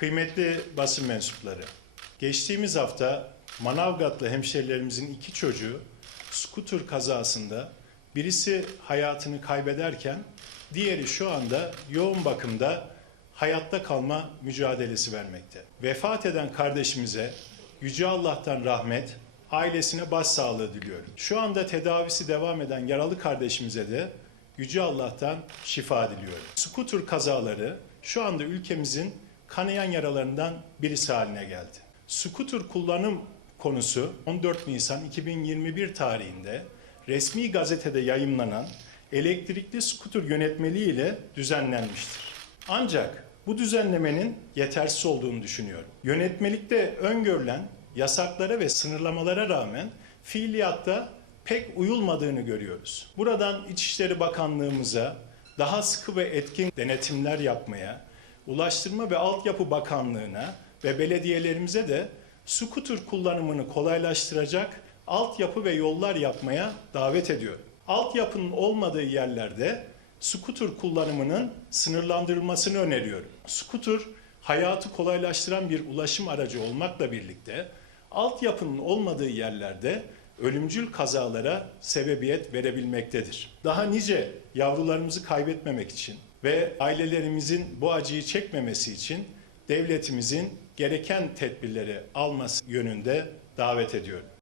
Kıymetli basın mensupları, geçtiğimiz hafta Manavgatlı hemşerilerimizin iki çocuğu skuter kazasında birisi hayatını kaybederken diğeri şu anda yoğun bakımda hayatta kalma mücadelesi vermekte. Vefat eden kardeşimize Yüce Allah'tan rahmet, ailesine başsağlığı diliyorum. Şu anda tedavisi devam eden yaralı kardeşimize de Yüce Allah'tan şifa diliyorum. Skuter kazaları şu anda ülkemizin kanayan yaralarından birisi haline geldi. Skuter kullanım konusu 14 Nisan 2021 tarihinde resmi gazetede yayımlanan elektrikli skuter yönetmeliği ile düzenlenmiştir. Ancak bu düzenlemenin yetersiz olduğunu düşünüyorum. Yönetmelikte öngörülen yasaklara ve sınırlamalara rağmen fiiliyatta pek uyulmadığını görüyoruz. Buradan İçişleri Bakanlığımıza daha sıkı ve etkin denetimler yapmaya, Ulaştırma ve Altyapı Bakanlığı'na ve belediyelerimize de skuter kullanımını kolaylaştıracak altyapı ve yollar yapmaya davet ediyorum. Altyapının olmadığı yerlerde skuter kullanımının sınırlandırılmasını öneriyorum. Skuter hayatı kolaylaştıran bir ulaşım aracı olmakla birlikte altyapının olmadığı yerlerde ölümcül kazalara sebebiyet verebilmektedir. Daha nice yavrularımızı kaybetmemek için ve ailelerimizin bu acıyı çekmemesi için devletimizin gereken tedbirleri alması yönünde davet ediyorum.